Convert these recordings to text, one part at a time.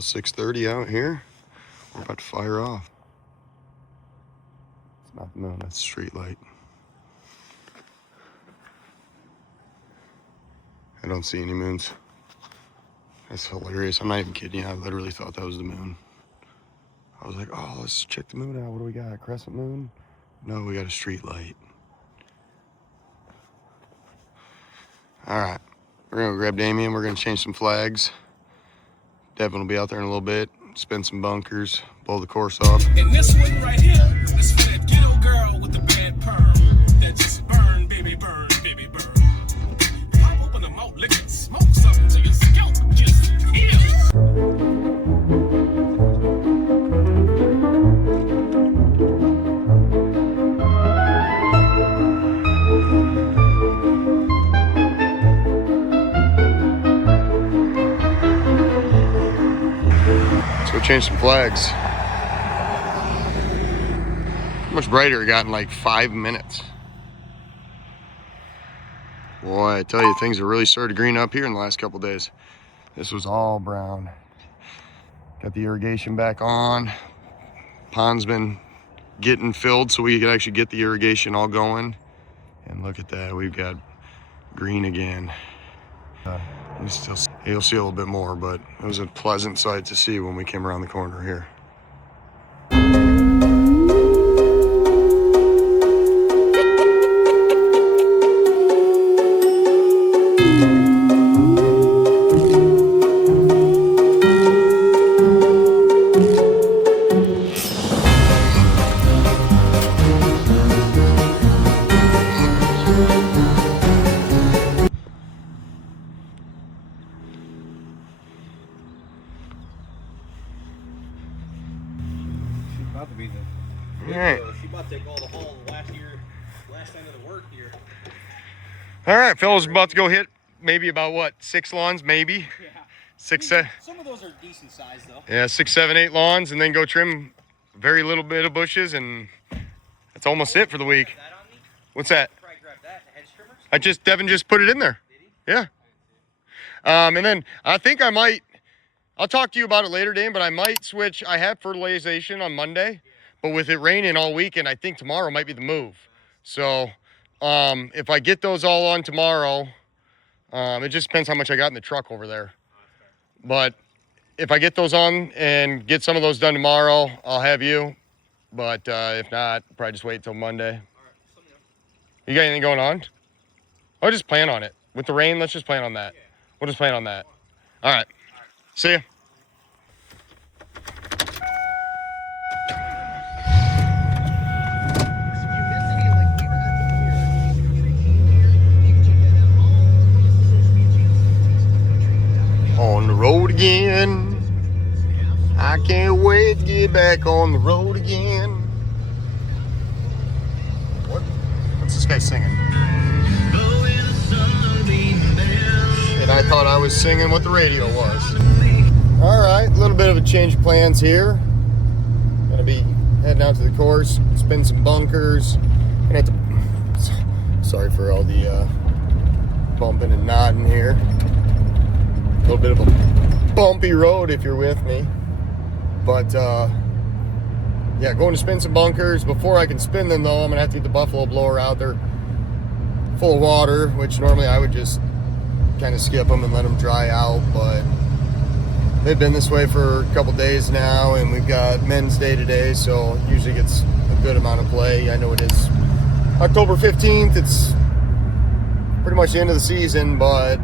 about 6:30 out here. We're about to fire off. It's not the moon, that's the street light. I don't see any moons. That's hilarious. I'm not even kidding you. I literally thought that was the moon. I was like, oh, let's check the moon out. What do we got? A crescent moon? No, we got a street light. All right. We're going to grab Damien. We're going to change some flags. Devon will be out there in a little bit. Spin some bunkers. Blow the course off. And this one right here is for that ghetto girl with the bad perm. That just burn, baby, burn, baby, burn. Pop open the mouth, lick it, smoke something till your scalp just heals. So we changed some flags. Much brighter it got in like 5 minutes. Boy, I tell you, things have really started to green up here in the last couple days. This was all brown. Got the irrigation back on. Pond's been getting filled so we can actually get the irrigation all going. And look at that, we've got green again. You'll see a little bit more, but it was a pleasant sight to see when we came around the corner here. About to be the, Alright. She about to take all the haul last end of the work here. All right, fellas, we're about to go hit maybe about what, 6 lawns, maybe? Yeah. 6, 7. Some of those are decent size though. Yeah, 6, 7, 8 lawns, and then go trim very little bit of bushes, and that's almost it for the week. That on me? What's that? Probably grab that, the hedge trimmers. Devin just put it in there. Did he? Yeah. And then I think I'll talk to you about it later, Dan, but I might switch. I have fertilization on Monday, but with it raining all weekend, I think tomorrow might be the move. So if I get those all on tomorrow, it just depends how much I got in the truck over there. But if I get those on and get some of those done tomorrow, I'll have you. But if not, probably just wait till Monday. You got anything going on? I'll just plan on it. With the rain, let's just plan on that. We'll just plan on that. All right. See ya. On the road again. I can't wait to get back on the road again. What's this guy singing? And I thought I was singing what the radio was. All right, a little bit of a change of plans here. Gonna be heading out to the course, spin some bunkers. Gonna have to, sorry for all the bumping and nodding here. A little bit of a bumpy road if you're with me. But yeah, going to spin some bunkers. Before I can spin them though, I'm gonna have to get the buffalo blower out there full of water, which normally I would just kind of skip them and let them dry out, but they've been this way for a couple days now, and we've got men's day today, so it usually gets a good amount of play. I know it is October 15th. It's pretty much the end of the season, but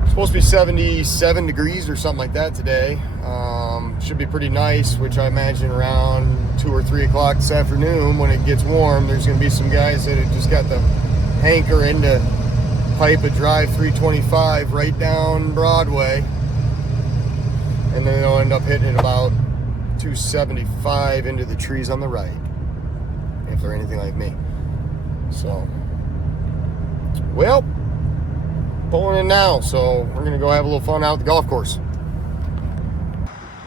it's supposed to be 77 degrees or something like that today. Should be pretty nice, which I imagine around 2 or 3 o'clock this afternoon when it gets warm, there's going to be some guys that have just got the hanker into pipe a drive 325 right down Broadway, and then they'll end up hitting it about 275 into the trees on the right, if they're anything like me. So, well, pulling in now, so we're gonna go have a little fun out at the golf course.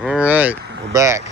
All right, we're back.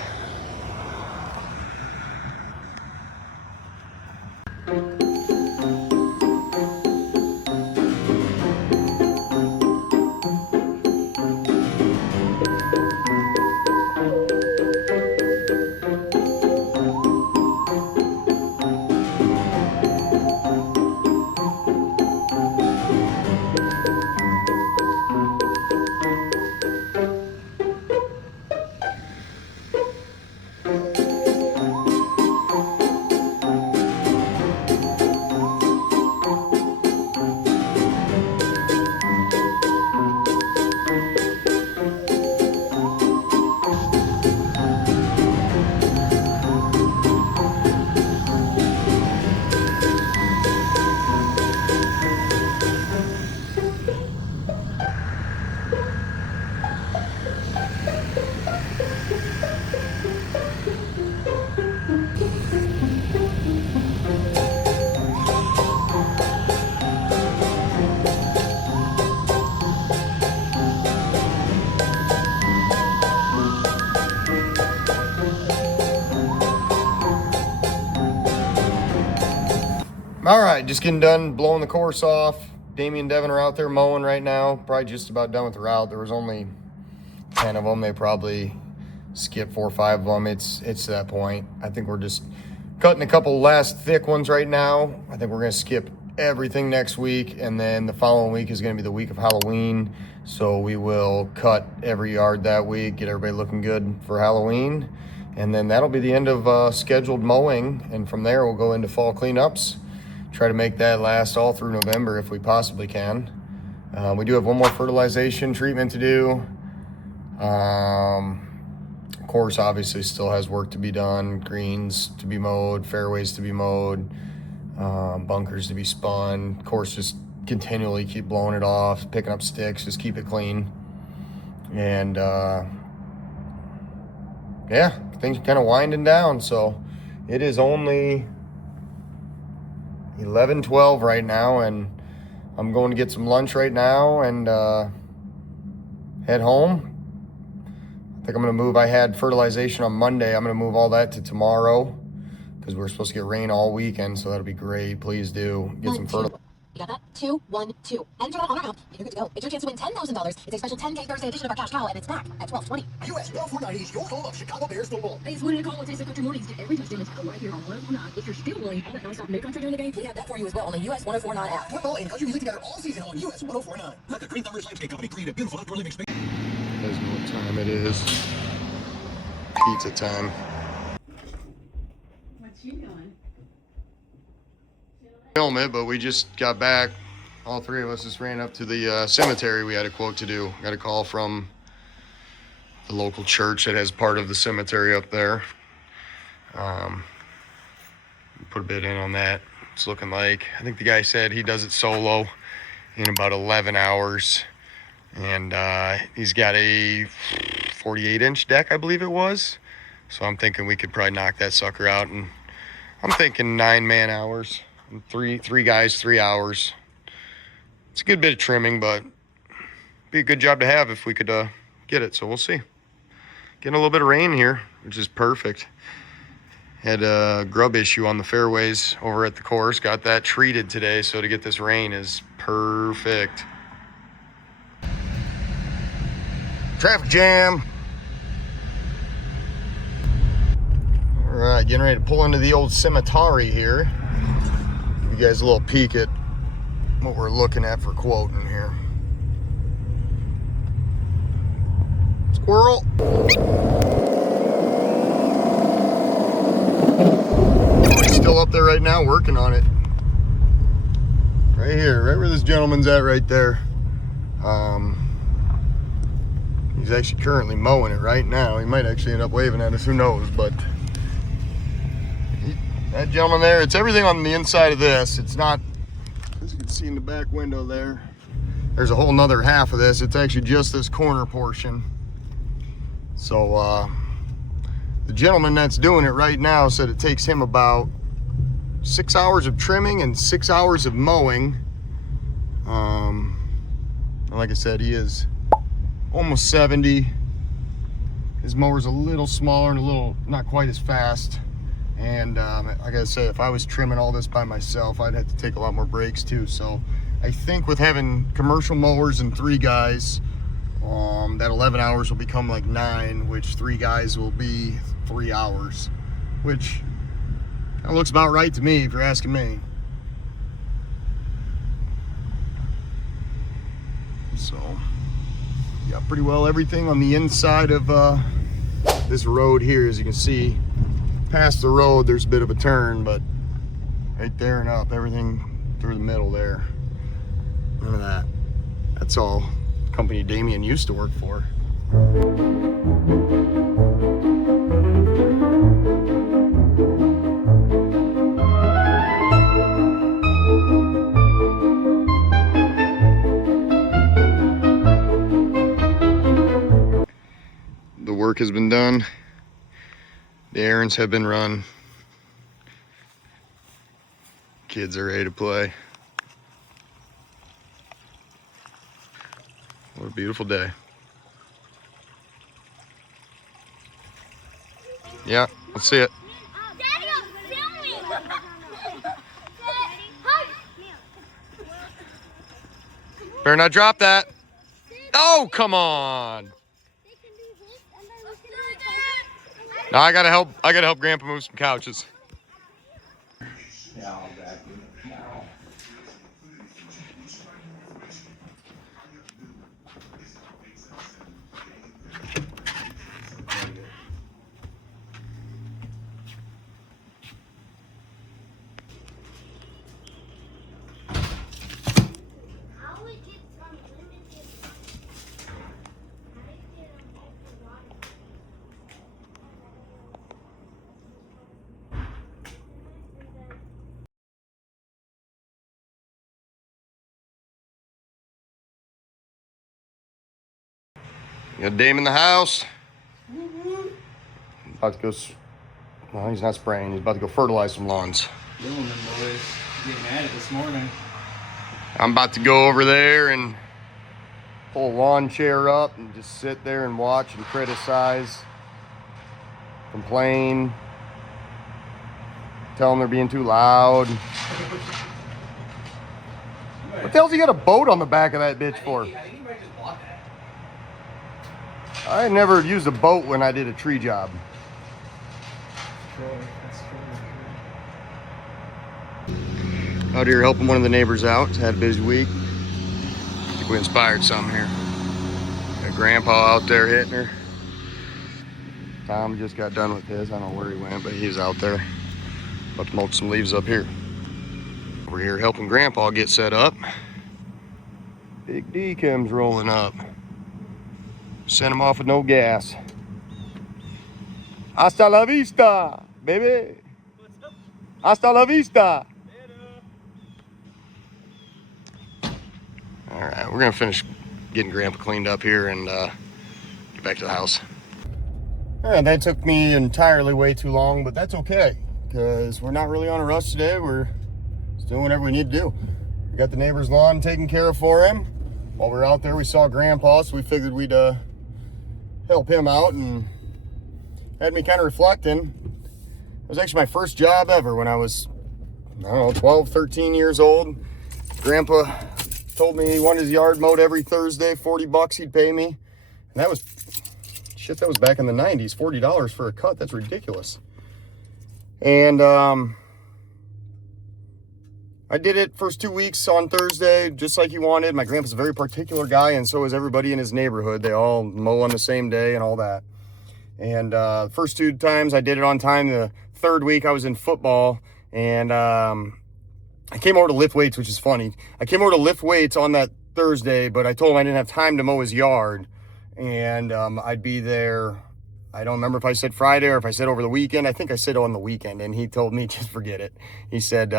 All right, just getting done blowing the course off. Damien and Devon are out there mowing right now. Probably just about done with the route. There was only 10 of them. They probably skipped 4 or 5 of them. It's to that point. I think we're just cutting a couple last thick ones right now. I think we're going to skip everything next week, and then the following week is going to be the week of Halloween. So we will cut every yard that week, get everybody looking good for Halloween. And then that'll be the end of scheduled mowing. And from there, we'll go into fall cleanups. Try to make that last all through November if we possibly can. We do have one more fertilization treatment to do. Course obviously still has work to be done. Greens to be mowed, fairways to be mowed, bunkers to be spun. Course just continually keep blowing it off, picking up sticks, just keep it clean. And yeah, things are kind of winding down. So it is only 11:12 right now, and I'm going to get some lunch right now and head home. I think I'm going to move. I had fertilization on Monday. I'm going to move all that to tomorrow because we're supposed to get rain all weekend, so that'll be great. Please do get some fertilizer. You got that? 2, 1, 2. Enter that on our account, and you're good to go. It's your chance to win $10,000. It's a special 10K Thursday edition of our cash cow, and it's back at 12:20. US 104.90 is your home of Chicago Bears football. Hey, it's one in a call. It's country mornings. Get every touchdown that's right here on 104.9. If you're still willing, all that nonstop new country during the game, we have that for you as well on the US 104.9 app. Football and country music together all season on US 104.9. Let the Green Thumbers Landscape Company create a beautiful outdoor living space. You guys know what time it is. Pizza time. What you doing? Film it, but we just got back. All three of us just ran up to the cemetery. We had a quote to do. Got a call from the local church that has part of the cemetery up there. Put a bid in on that. It's looking like, I think the guy said he does it solo in about 11 hours. And he's got a 48-inch deck, I believe it was. So I'm thinking we could probably knock that sucker out. And I'm thinking 9 man hours. Three guys, 3 hours. It's a good bit of trimming, but be a good job to have if we could get it. So we'll see. Getting a little bit of rain here, which is perfect. Had a grub issue on the fairways over at the course. Got that treated today, so to get this rain is perfect. Traffic jam. All right, getting ready to pull into the old cemetery here. Give you guys a little peek at what we're looking at for quoting here. Squirrel. He's still up there right now working on it. Right here, right where this gentleman's at right there. He's actually currently mowing it right now. He might actually end up waving at us, who knows, but that gentleman there, it's everything on the inside of this. It's not, as you can see in the back window there, there's a whole nother half of this. It's actually just this corner portion. So the gentleman that's doing it right now said it takes him about 6 hours of trimming and 6 hours of mowing. And like I said, he is almost 70. His mower's a little smaller and a little not quite as fast. And I gotta say, if I was trimming all this by myself, I'd have to take a lot more breaks too. So I think with having commercial mowers and 3 guys, that 11 hours will become like 9, which 3 guys will be 3 hours, which kind of looks about right to me if you're asking me. So yeah, pretty well everything on the inside of this road here. As you can see, past the road there's a bit of a turn, but right there and up, everything through the middle there, none of that. That's all the company Damien used to work for. The work has been done. The errands have been run. Kids are ready to play. What a beautiful day. Yeah, let's see it. Daddy, I'm filming. Better not drop that. Oh, come on. Now I gotta help Grandpa move some couches. Yeah, I'll vacuum it tomorrow. You got Dame in the house. About to go, well, he's not spraying. He's about to go fertilize some lawns. Doing them, boys. Getting at it this morning. I'm about to go over there and pull a lawn chair up and just sit there and watch and criticize, complain, tell them they're being too loud. What the hell's he got a boat on the back of that bitch for? I think you might just bought that. I never used a boat when I did a tree job. Out here helping one of the neighbors out. Had a busy week. I think we inspired some here. Got Grandpa out there hitting her. Tom just got done with his. I don't know where he went, but he's out there. About to mulch some leaves up here. Over here helping Grandpa get set up. Big D comes rolling up. Sent him off with no gas. Hasta la vista, baby. Hasta la vista. All right, we're gonna finish getting Grandpa cleaned up here and get back to the house. All right, that took me entirely way too long, but that's okay, because we're not really on a rush today. We're just doing whatever we need to do. We got the neighbor's lawn taken care of for him. While we were out there, we saw Grandpa, so we figured we'd help him out, and had me kind of reflecting. It was actually my first job ever when I was, I don't know, 12, 13 years old. Grandpa told me he wanted his yard mowed every Thursday, 40 bucks he'd pay me. And that was, shit, that was back in the 90s, $40 for a cut. That's ridiculous. And I did it first 2 weeks on Thursday, just like he wanted. My grandpa's a very particular guy, and so is everybody in his neighborhood. They all mow on the same day and all that. And first 2 times I did it on time. The third week I was in football, and I came over to lift weights, which is funny. I came over to lift weights on that Thursday, but I told him I didn't have time to mow his yard, and I'd be there. I don't remember if I said Friday or if I said over the weekend. I think I said on the weekend, and he told me just forget it. He said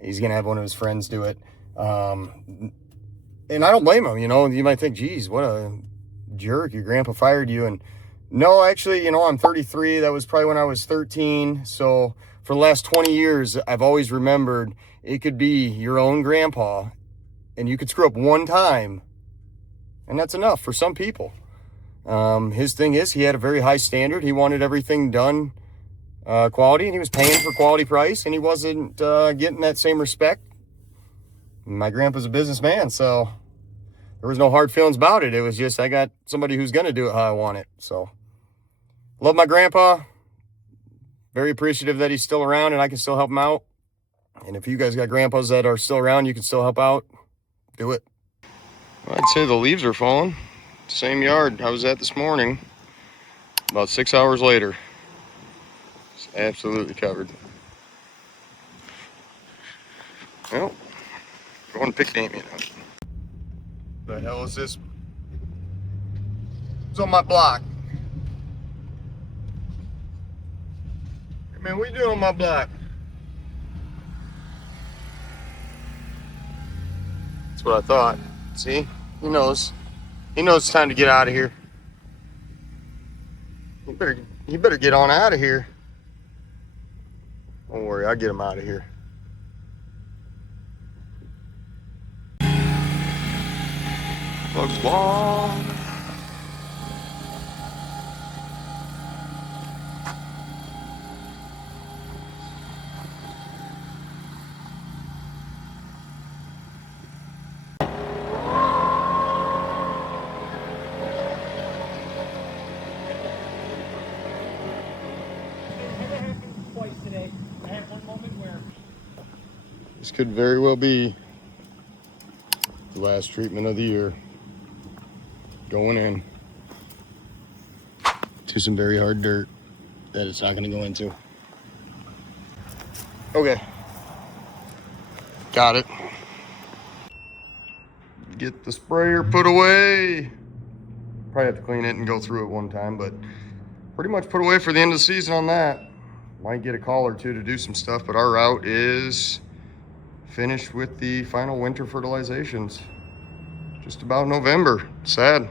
he's gonna have one of his friends do it, and I don't blame him. You know, you might think, geez, what a jerk, your grandpa fired you. And no, actually, you know, I'm 33. That was probably when I was 13. So for the last 20 years, I've always remembered it could be your own grandpa, and you could screw up one time, and that's enough for some people. His thing is, he had a very high standard. He wanted everything done quality, and he was paying for quality price, and he wasn't getting that same respect. My grandpa's a businessman, so there was no hard feelings about it. It was just, I got somebody who's going to do it how I want it. So love my grandpa. Very appreciative that he's still around and I can still help him out. And if you guys got grandpas that are still around, you can still help out, do it. I'd say the leaves are falling. Same yard I was at this morning. About 6 hours later. It's absolutely covered. Well, going to pick Damien up. The hell is this? It's on my block. Hey man, what you doing on my block? That's what I thought. See? He knows. He knows it's time to get out of here. You better get on out of here. Don't worry, I'll get him out of here. Bugs Law. had one moment where This could very well be the last treatment of the year. Going in to some very hard dirt that it's not going to go into. Okay. Got it. Get the sprayer put away. Probably have to clean it and go through it one time, but pretty much put away for the end of the season on that. Might get a call or two to do some stuff, but our route is finished with the final winter fertilizations. Just about November. Sad.